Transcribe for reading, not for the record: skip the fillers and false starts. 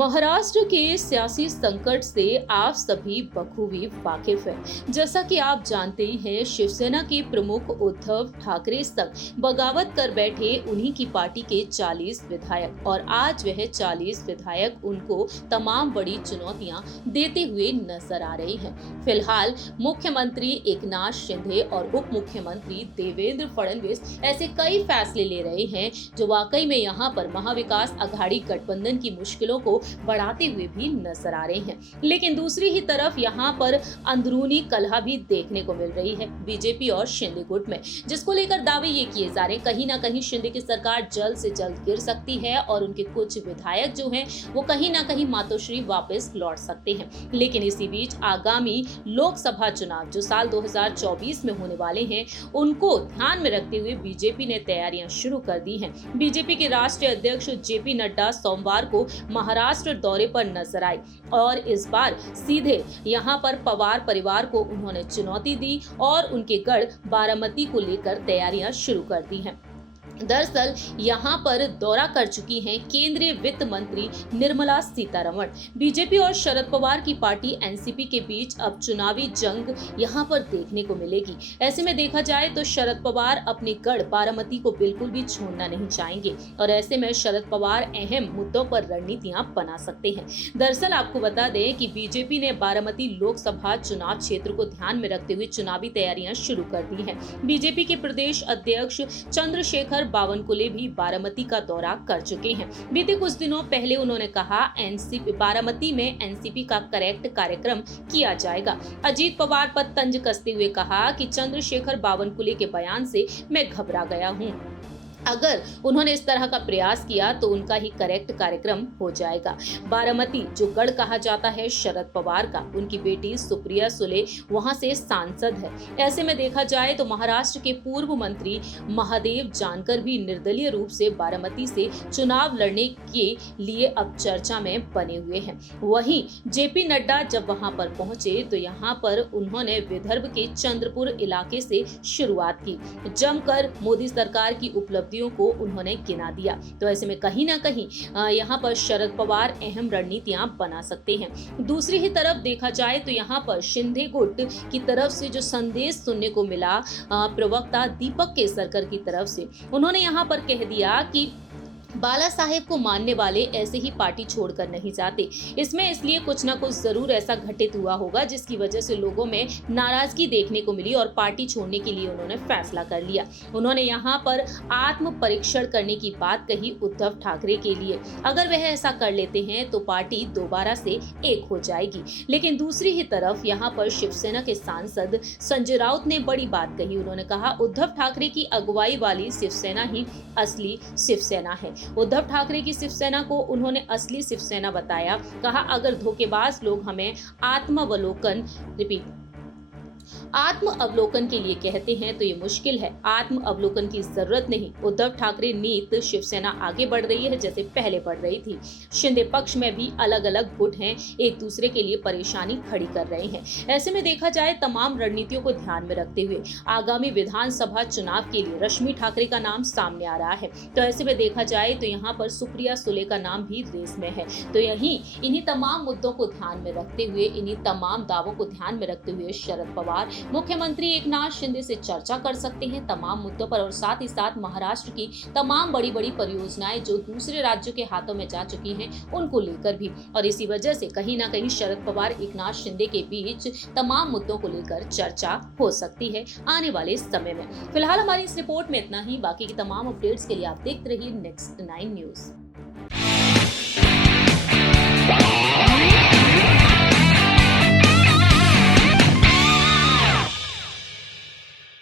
महाराष्ट्र के सियासी संकट से आप सभी बखूबी वाकिफ हैं। जैसा कि आप जानते ही हैं, शिवसेना के प्रमुख उद्धव ठाकरे संग बगावत कर बैठे उन्हीं की पार्टी के 40 विधायक और आज वह 40 विधायक उनको तमाम बड़ी चुनौतियां देते हुए नजर आ रही हैं। फिलहाल मुख्यमंत्री एकनाथ शिंदे और उप मुख्यमंत्री देवेंद्र फडणवीस ऐसे कई फैसले ले रहे हैं जो वाकई में यहाँ पर महाविकास अघाड़ी गठबंधन की मुश्किलों को बढ़ाते हुए भी नजर आ रहे हैं। लेकिन दूसरी ही तरफ यहाँ पर अंदरूनी कलह भी देखने को मिल रही है बीजेपी और शिंदे गुट में, जिसको लेकर दावे ये किए जा रहे हैं कहीं ना कहीं शिंदे की सरकार जल्द से जल्द गिर सकती है और उनके कुछ विधायक जो हैं वो कहीं ना कहीं मातोश्री वापस लौट सकते हैं। लेकिन इसी बीच आगामी लोकसभा चुनाव जो साल 2024 में होने वाले हैं, उनको ध्यान में रखते हुए बीजेपी ने तैयारियां शुरू कर दी हैं। बीजेपी के राष्ट्रीय अध्यक्ष जेपी नड्डा सोमवार को महाराष्ट्र दौरे पर नजर आए और इस बार सीधे यहां पर पवार परिवार को उन्होंने चुनौती दी और उनके गढ़ बारामती को लेकर तैयारियां शुरू कर दी हैं। दरअसल यहाँ पर दौरा कर चुकी हैं केंद्रीय वित्त मंत्री निर्मला सीतारमण। बीजेपी और शरद पवार की पार्टी एनसीपी के बीच अब चुनावी जंग यहाँ पर देखने को मिलेगी। ऐसे में देखा जाए तो शरद पवार अपने गढ़ बारामती को बिल्कुल भी छोड़ना नहीं चाहेंगे और ऐसे में शरद पवार अहम मुद्दों पर रणनीतियां बना सकते हैं। दरअसल आपको बता दें कि बीजेपी ने बारामती लोकसभा चुनाव क्षेत्र को ध्यान में रखते हुए चुनावी तैयारियां शुरू कर दी हैं। बीजेपी के प्रदेश अध्यक्ष चंद्रशेखर बावनकुले भी बारामती का दौरा कर चुके हैं। बीते कुछ दिनों पहले उन्होंने कहा एनसीपी बारामती में एनसीपी का करेक्ट कार्यक्रम किया जाएगा। अजीत पवार पर तंज कसते हुए कहा कि चंद्रशेखर बावनकुले के बयान से मैं घबरा गया हूं। अगर उन्होंने इस तरह का प्रयास किया तो उनका ही करेक्ट कार्यक्रम हो जाएगा। बारामती जो गढ़ कहा जाता है शरद पवार का, उनकी बेटी सुप्रिया सुले वहां से सांसद है। ऐसे में देखा जाए तो महाराष्ट्र के पूर्व मंत्री महादेव जानकर भी निर्दलीय रूप से बारामती से चुनाव लड़ने के लिए अब चर्चा में बने हुए हैं। वहीं जेपी नड्डा जब वहां पर पहुंचे तो यहां पर उन्होंने विदर्भ के चंद्रपुर इलाके से शुरुआत की। जमकर मोदी सरकार की उपलब्धि को उन्होंने गिना दिया। तो ऐसे में कहीं ना कहीं यहाँ पर शरद पवार अहम रणनीतियां बना सकते हैं। दूसरी ही तरफ देखा जाए तो यहाँ पर शिंदे गुट की तरफ से जो संदेश सुनने को मिला प्रवक्ता दीपक केसरकर की तरफ से, उन्होंने यहाँ पर कह दिया कि बाला साहेब को मानने वाले ऐसे ही पार्टी छोड़कर नहीं जाते। इसमें इसलिए कुछ ना कुछ जरूर ऐसा घटित हुआ होगा जिसकी वजह से लोगों में नाराजगी देखने को मिली और पार्टी छोड़ने के लिए उन्होंने फैसला कर लिया। उन्होंने यहाँ पर आत्म परीक्षण करने की बात कही उद्धव ठाकरे के लिए। अगर वह ऐसा कर लेते हैं तो पार्टी दोबारा से एक हो जाएगी। लेकिन दूसरी ही तरफ यहाँ पर शिवसेना के सांसद संजय राउत ने बड़ी बात कही। उन्होंने कहा उद्धव ठाकरे की अगुवाई वाली शिवसेना ही असली शिवसेना है। उद्धव ठाकरे की शिवसेना को उन्होंने असली शिवसेना बताया। कहा अगर धोखेबाज लोग हमें आत्म अवलोकन के लिए कहते हैं तो ये मुश्किल है। आत्म अवलोकन की जरूरत नहीं। उद्धव ठाकरे नीत शिवसेना आगे बढ़ रही है जैसे पहले बढ़ रही थी। शिंदे पक्ष में भी अलग अलग गुट हैं, एक दूसरे के लिए परेशानी खड़ी कर रहे हैं। ऐसे में देखा जाए तमाम रणनीतियों को ध्यान में रखते हुए आगामी विधानसभा चुनाव के लिए रश्मि ठाकरे का नाम सामने आ रहा है। तो ऐसे में देखा जाए तो यहाँ पर सुप्रिया सुले का नाम भी रेस में है। तो इन्हीं तमाम मुद्दों को ध्यान में रखते हुए, इन्हीं तमाम दावों को ध्यान में रखते हुए शरद पवार मुख्यमंत्री एकनाथ शिंदे से चर्चा कर सकते हैं तमाम मुद्दों पर और साथ ही साथ महाराष्ट्र की तमाम बड़ी बड़ी परियोजनाएं जो दूसरे राज्यों के हाथों में जा चुकी हैं उनको लेकर भी। और इसी वजह से कहीं ना कहीं शरद पवार एकनाथ शिंदे के बीच तमाम मुद्दों को लेकर चर्चा हो सकती है आने वाले समय में। फिलहाल हमारी इस रिपोर्ट में इतना ही। बाकी की तमाम अपडेट्स के लिए आप देखते रहिए Next 9 न्यूज।